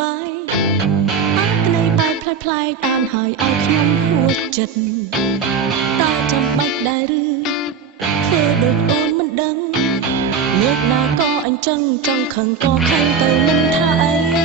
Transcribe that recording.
បាយអត់នៃបាយផ្លែផ្លែអានហើយឲ្យខ្ញុំហួចចិត្តតើចាំបាច់ដែរឬធ្វើដូចអូនមិនដឹងលើកណាក៏អញ្ចឹងចង់ខឹងក៏ខឹងទៅមិនថាអី